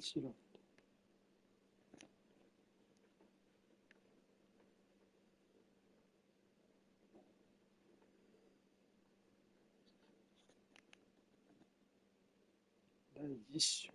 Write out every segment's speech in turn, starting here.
きしろ。第10章です。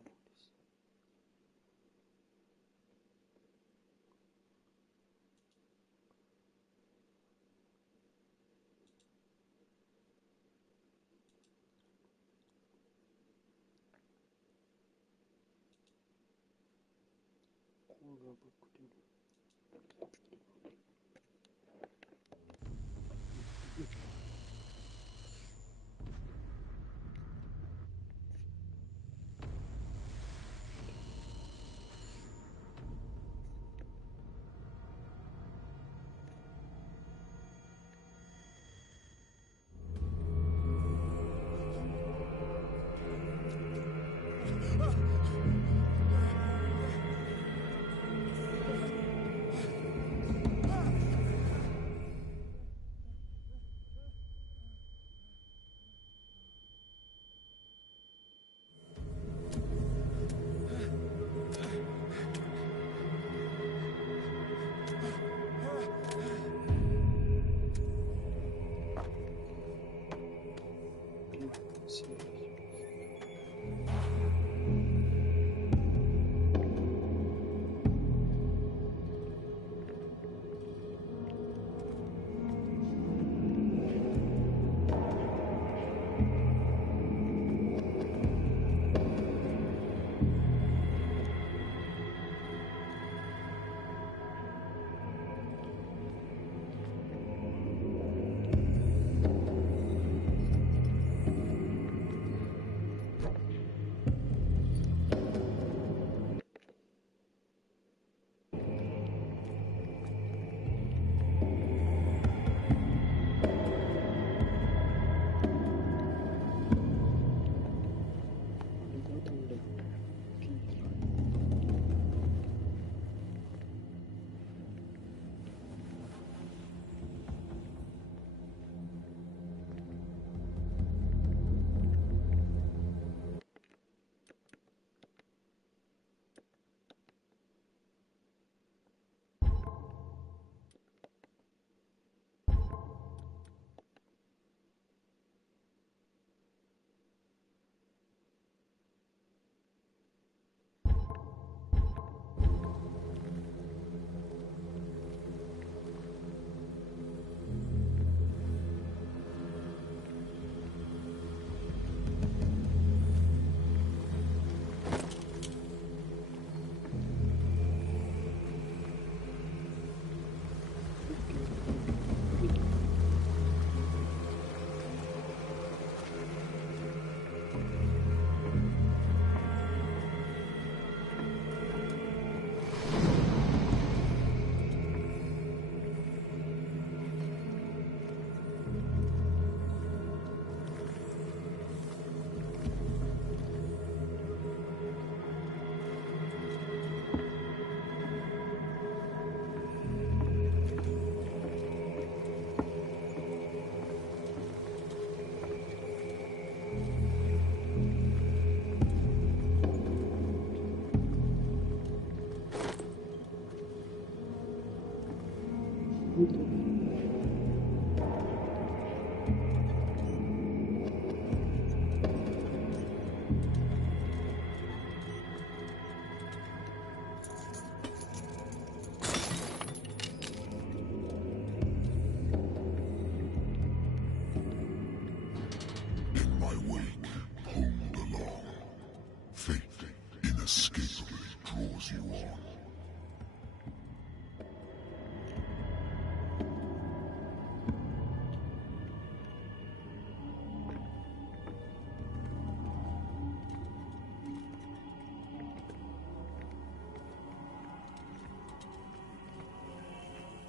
コーラブクリル。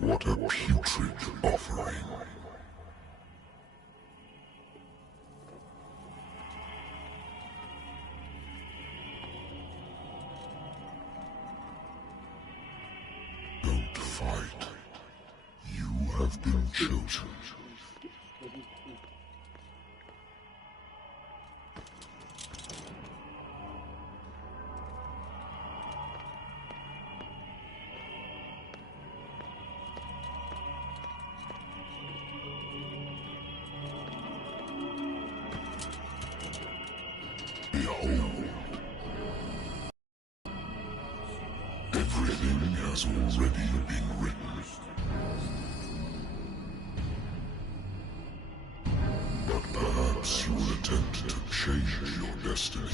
What a putrid offering. Don't fight. You have been chosen. Behold. Everything has already been written. But perhaps you will attempt to change your destiny.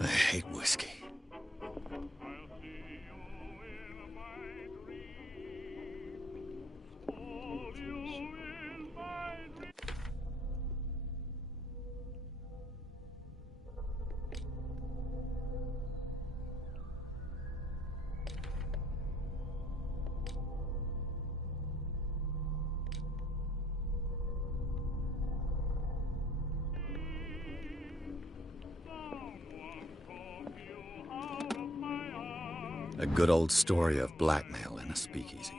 I hate whiskey. A good old story of blackmail in a speakeasy.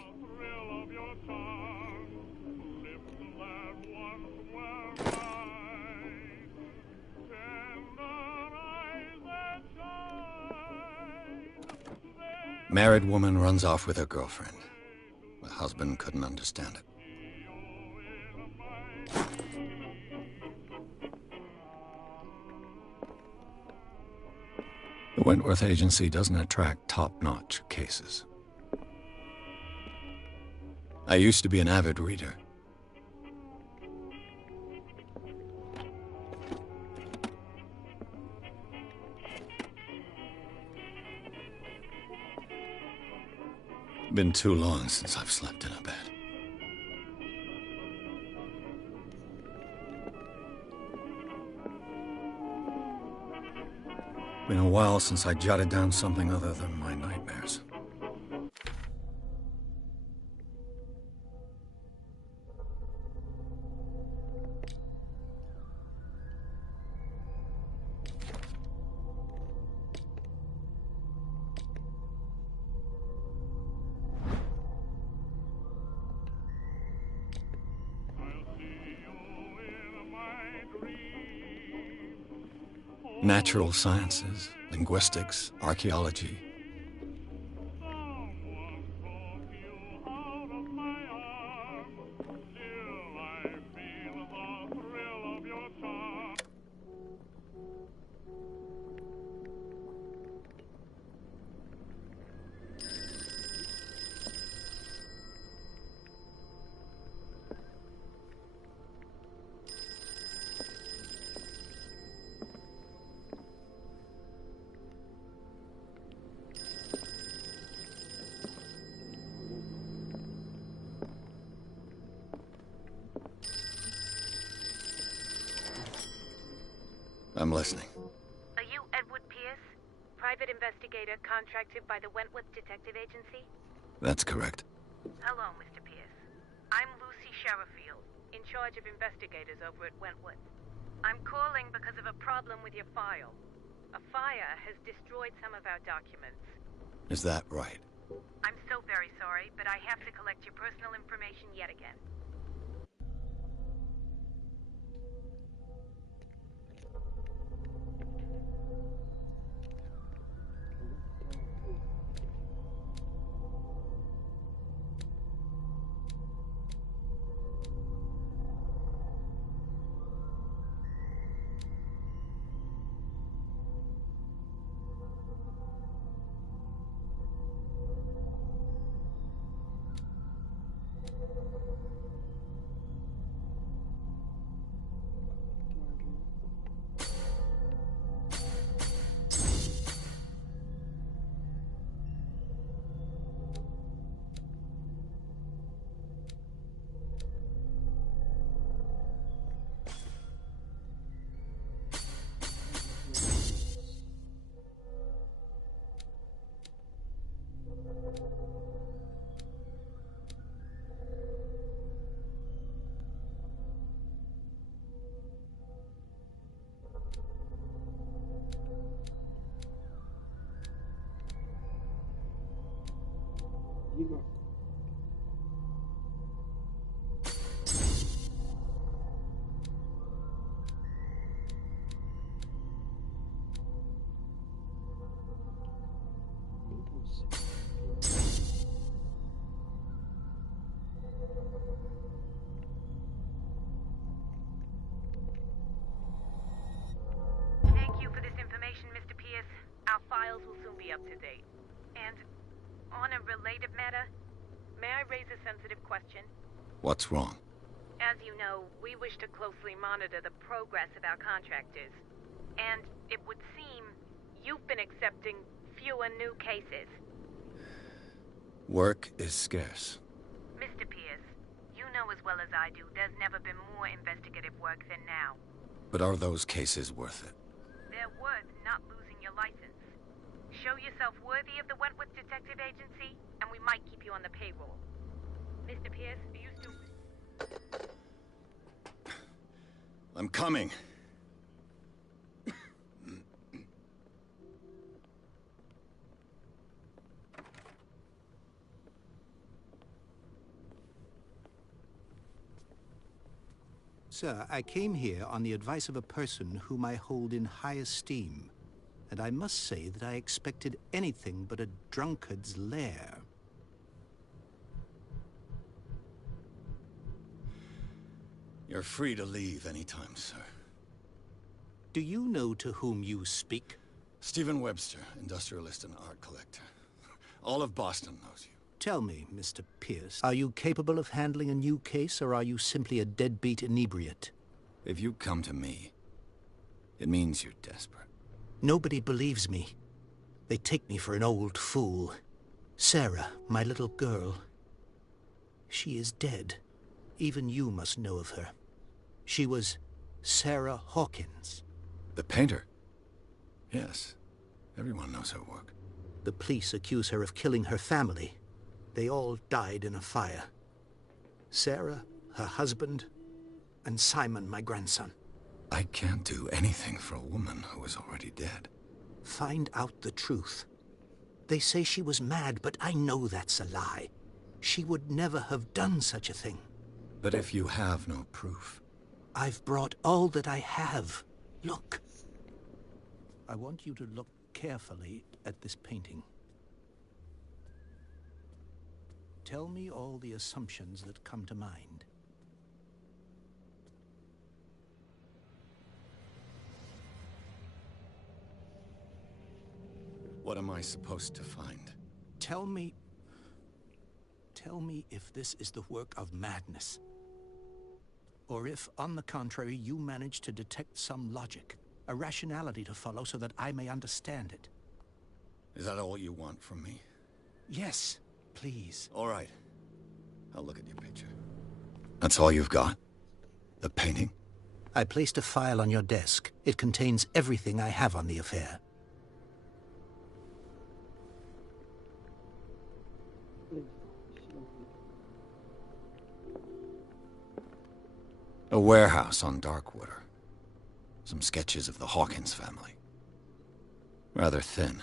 Married woman runs off with her girlfriend. The husband couldn't understand it. The Wentworth Agency doesn't attract top-notch cases. I used to be an avid reader. Been too long since I've slept in a bed. Been a while since I jotted down something other than my nightmares. Natural sciences, linguistics, archaeology. I'm listening. Are you Edward Pierce, private investigator contracted by the Wentworth Detective Agency? That's correct. Hello, Mr. Pierce. I'm Lucy Sherifield, in charge of investigators over at Wentworth. I'm calling because of a problem with your file. A fire has destroyed some of our documents. Is that right? I'm so very sorry, but I have to collect your personal information yet again. up to date. And on a related matter, may I raise a sensitive question? What's wrong? As you know, we wish to closely monitor the progress of our contractors. And it would seem you've been accepting fewer new cases. Work is scarce. Mr. Pierce, you know as well as I do there's never been more investigative work than now. But are those cases worth it? They're worth not losing your license. Show yourself worthy of the Wentworth Detective Agency, and we might keep you on the payroll. Mr. Pierce, are you still... I'm coming. Sir, I came here on the advice of a person whom I hold in high esteem, and I must say that I expected anything but a drunkard's lair. You're free to leave anytime, sir. Do you know to whom you speak? Stephen Webster, industrialist and art collector. All of Boston knows you. Tell me, Mr. Pierce, are you capable of handling a new case, or are you simply a deadbeat inebriate? If you come to me, it means you're desperate. Nobody believes me. They take me for an old fool. Sarah, my little girl, she is dead. Even you must know of her. She was Sarah Hawkins. The painter? Yes. Everyone knows her work. The police accuse her of killing her family. They all died in a fire. Sarah, her husband, and Simon, my grandson. I can't do anything for a woman who is already dead. Find out the truth. They say she was mad, but I know that's a lie. She would never have done such a thing. But if you have no proof... I've brought all that I have. Look. I want you to look carefully at this painting. Tell me all the assumptions that come to mind. What am I supposed to find? Tell me if this is the work of madness. Or if, on the contrary, you manage to detect some logic, a rationality to follow so that I may understand it. Is that all you want from me? Yes, please. All right. I'll look at your picture. That's all you've got? The painting? I placed a file on your desk. It contains everything I have on the affair. A warehouse on Darkwater. Some sketches of the Hawkins family. Rather thin.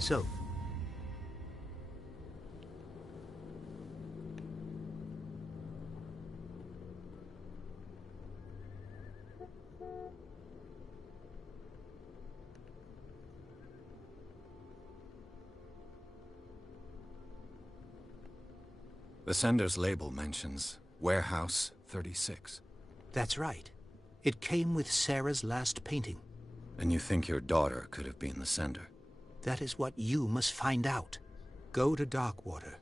So, The sender's label mentions Warehouse 36. That's right. It came with Sarah's last painting. And you think your daughter could have been the sender? That is what you must find out. Go to Darkwater.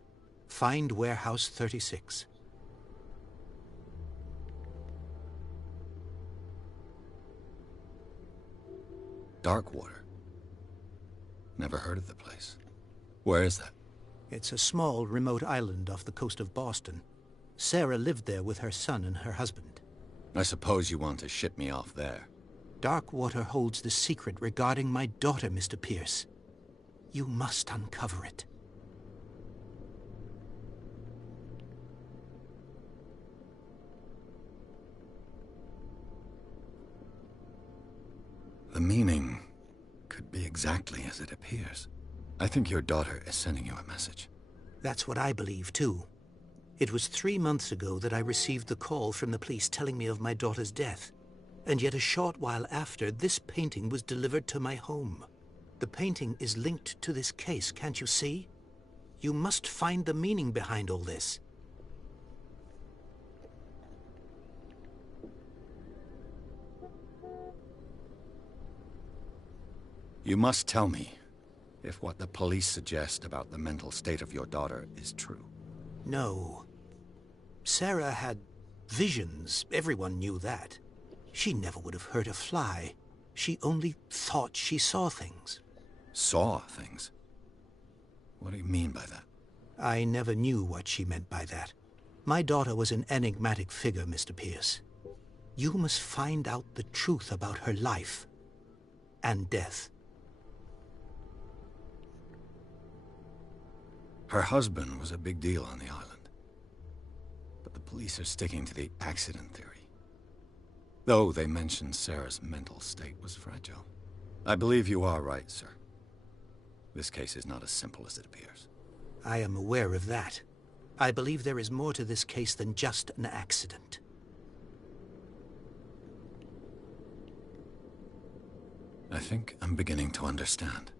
Find Warehouse 36. Darkwater? Never heard of the place. Where is that? It's a small, remote island off the coast of Boston. Sarah lived there with her son and her husband. I suppose you want to ship me off there. Darkwater holds the secret regarding my daughter, Mr. Pierce. You must uncover it. The meaning could be exactly as it appears. I think your daughter is sending you a message. That's what I believe, too. It was 3 months ago that I received the call from the police telling me of my daughter's death. And yet a short while after, this painting was delivered to my home. The painting is linked to this case, can't you see? You must find the meaning behind all this. You must tell me if what the police suggest about the mental state of your daughter is true. No. Sarah had visions. Everyone knew that. She never would have hurt a fly. She only thought she saw things. Saw things? What do you mean by that? I never knew what she meant by that. My daughter was an enigmatic figure, Mr. Pierce. You must find out the truth about her life and death. Her husband was a big deal on the island. But the police are sticking to the accident theory. Though they mentioned Sarah's mental state was fragile. I believe you are right, sir. This case is not as simple as it appears. I am aware of that. I believe there is more to this case than just an accident. I think I'm beginning to understand.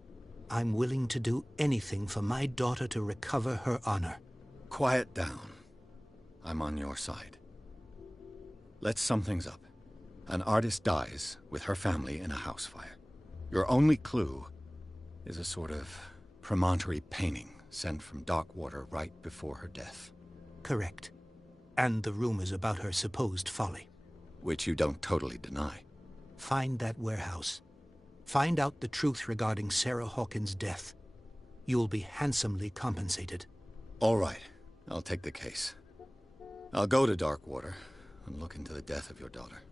I'm willing to do anything for my daughter to recover her honor. Quiet down. I'm on your side. Let's sum things up. An artist dies with her family in a house fire. Your only clue is a sort of promontory painting sent from Darkwater right before her death. Correct. And the rumors about her supposed folly. Which you don't totally deny. Find that warehouse. Find out the truth regarding Sarah Hawkins' death. You'll be handsomely compensated. All right. I'll take the case. I'll go to Darkwater and look into the death of your daughter.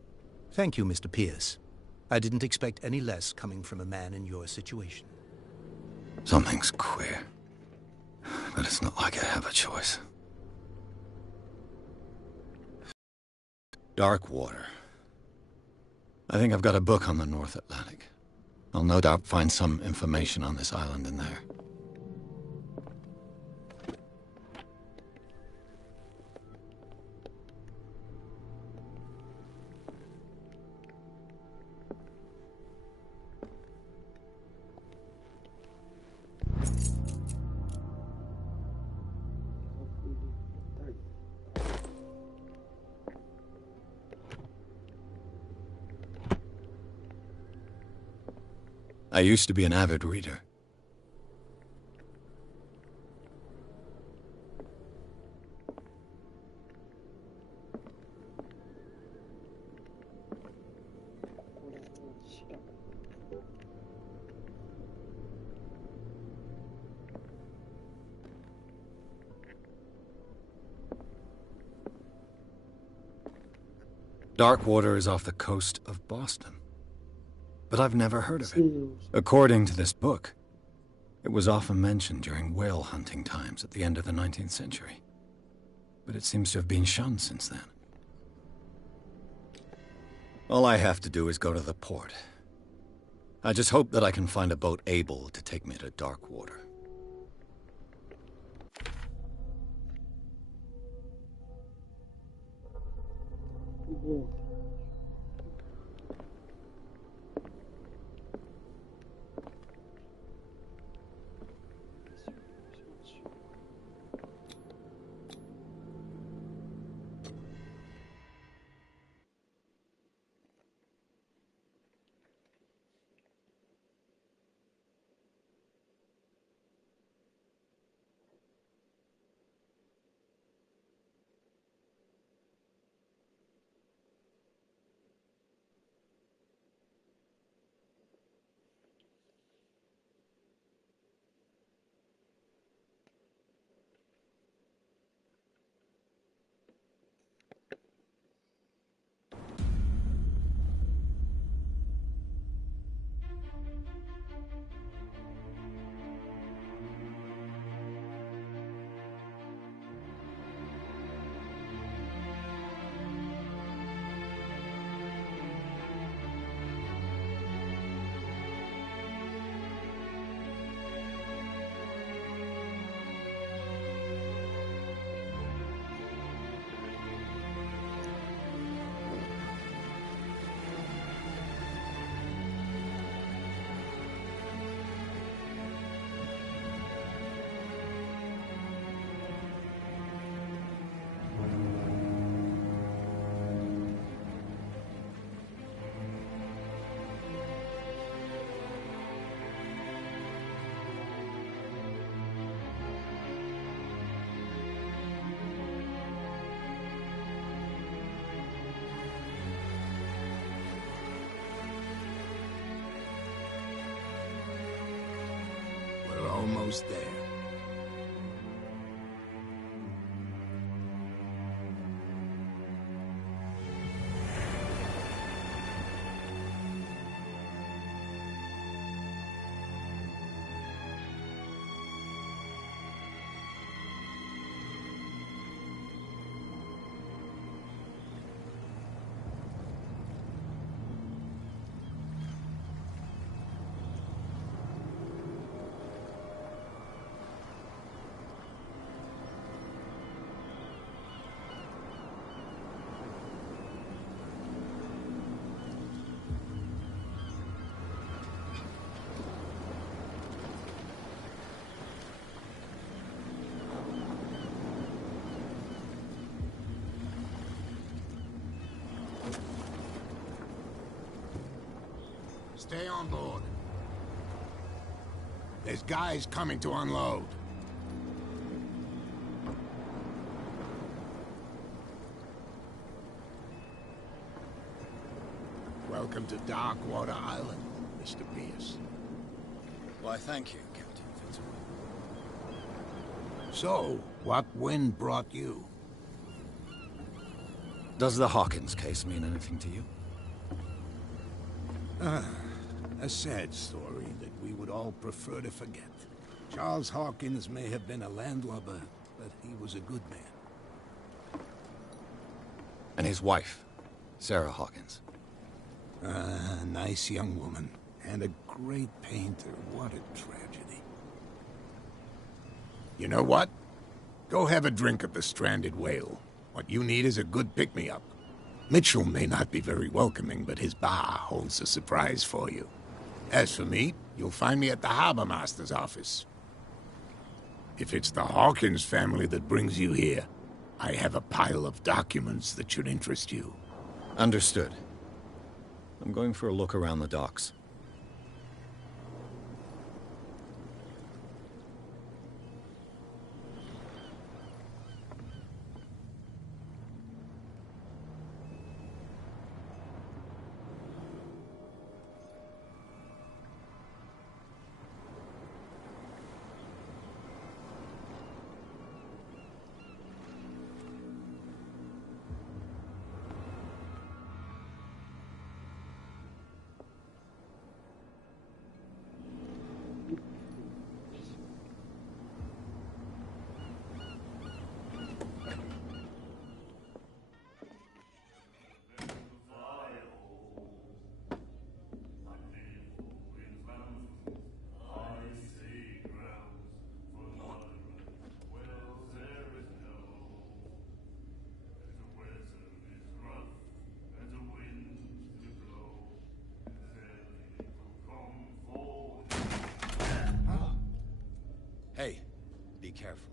Thank you, Mr. Pierce. I didn't expect any less coming from a man in your situation. Something's queer. But it's not like I have a choice. Darkwater. I think I've got a book on the North Atlantic. I'll no doubt find some information on this island in there. I used to be an avid reader. Darkwater is off the coast of Boston. But I've never heard of it. According to this book, it was often mentioned during whale hunting times at the end of the 19th century. But it seems to have been shunned since then. All I have to do is go to the port. I just hope that I can find a boat able to take me to Darkwater. Whoa. almost there. Stay on board. There's guys coming to unload. Welcome to Darkwater Island, Mr. Pierce. Why, thank you, Captain Fitzroy. So, what wind brought you? Does the Hawkins case mean anything to you? A sad story that we would all prefer to forget. Charles Hawkins may have been a landlubber, but he was a good man. And his wife, Sarah Hawkins. A nice young woman, and a great painter. What a tragedy. You know what? Go have a drink at the Stranded Whale. What you need is a good pick-me-up. Mitchell may not be very welcoming, but his bar holds a surprise for you. As for me, you'll find me at the Harbor Master's office. If it's the Hawkins family that brings you here, I have a pile of documents that should interest you. Understood. I'm going for a look around the docks. Hey, be careful.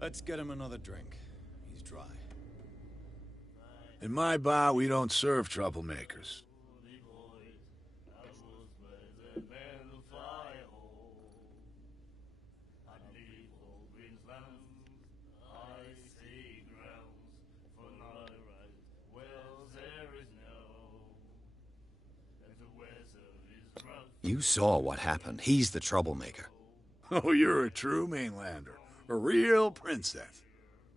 Let's get him another drink. He's dry. In my bar, we don't serve troublemakers. You saw what happened. He's the troublemaker. Oh, you're a true mainlander. A real princess.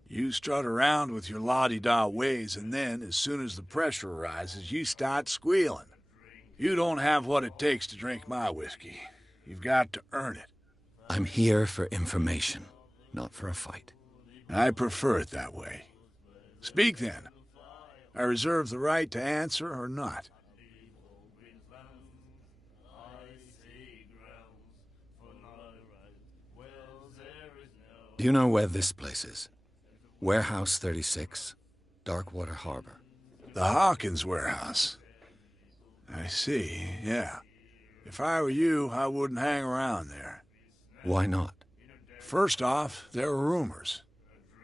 You strut around with your la-di-da ways, and then, as soon as the pressure arises, you start squealing. You don't have what it takes to drink my whiskey. You've got to earn it. I'm here for information, not for a fight. I prefer it that way. Speak then. I reserve the right to answer or not. Do you know where this place is? Warehouse 36, Darkwater Harbor. The Hawkins warehouse. I see, yeah. If I were you, I wouldn't hang around there. Why not? First off, there are rumors.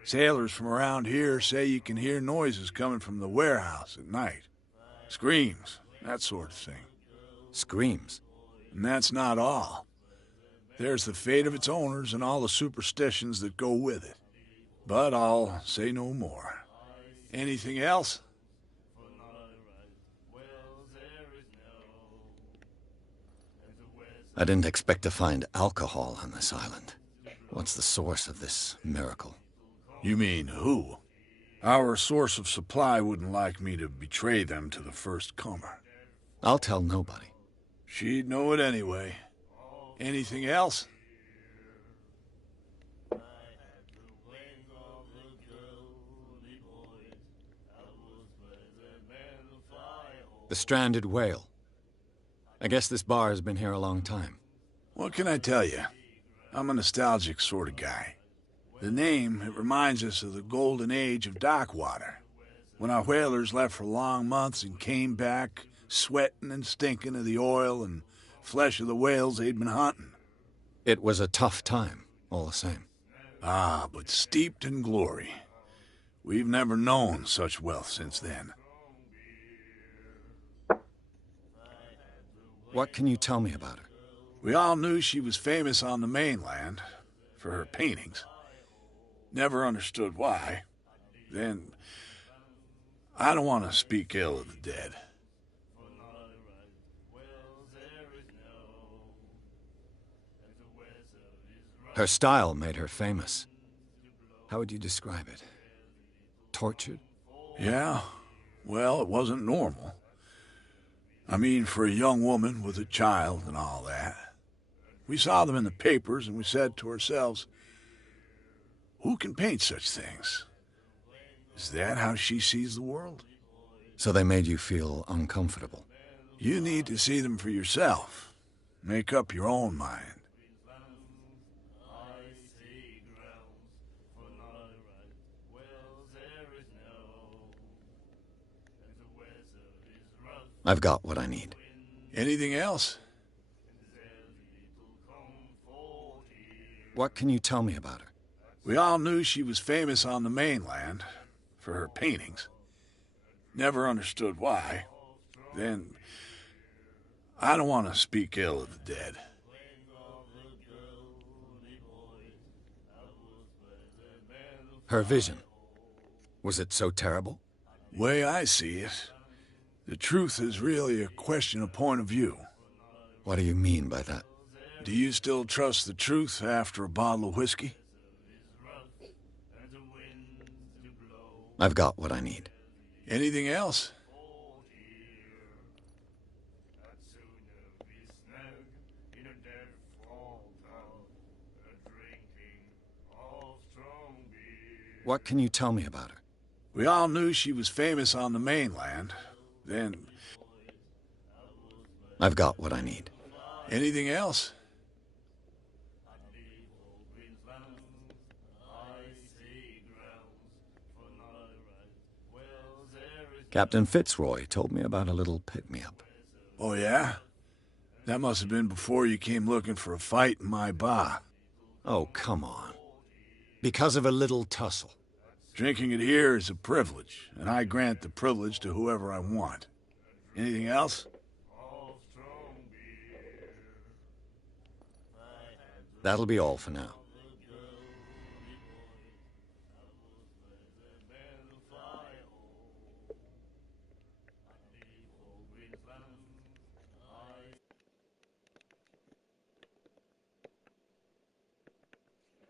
Sailors from around here say you can hear noises coming from the warehouse at night. Screams, that sort of thing. Screams? And that's not all. There's the fate of its owners and all the superstitions that go with it. But I'll say no more. Anything else? I didn't expect to find alcohol on this island. What's the source of this miracle? You mean who? Our source of supply wouldn't like me to betray them to the first comer. I'll tell nobody. She'd know it anyway. Anything else? The stranded whale. I guess this bar has been here a long time. What can I tell you? I'm a nostalgic sort of guy. The name, it reminds us of the golden age of dock water, when our whalers left for long months and came back sweating and stinking of the oil and flesh of the whales they'd been hunting. It was a tough time, all the same. Ah, but steeped in glory. We've never known such wealth since then. What can you tell me about her? We all knew she was famous on the mainland for her paintings. Never understood why. Then, I don't want to speak ill of the dead. Her style made her famous. How would you describe it? Tortured? Yeah, well, it wasn't normal. I mean, for a young woman with a child and all that. We saw them in the papers and we said to ourselves, who can paint such things? Is that how she sees the world? So they made you feel uncomfortable? You need to see them for yourself. Make up your own mind. I've got what I need. Anything else? What can you tell me about her? We all knew she was famous on the mainland for her paintings. Never understood why. Then, I don't want to speak ill of the dead. Her vision. Was it so terrible? Way I see it, the truth is really a question of point of view. What do you mean by that? Do you still trust the truth after a bottle of whiskey? I've got what I need. Anything else? What can you tell me about her? We all knew she was famous on the mainland. Then, I've got what I need. anything else? Captain Fitzroy told me about a little pick-me-up. Oh, yeah? That must have been before you came looking for a fight in my bar. Oh, come on. Because of a little tussle. Drinking it here is a privilege, and I grant the privilege to whoever I want. Anything else? That'll be all for now.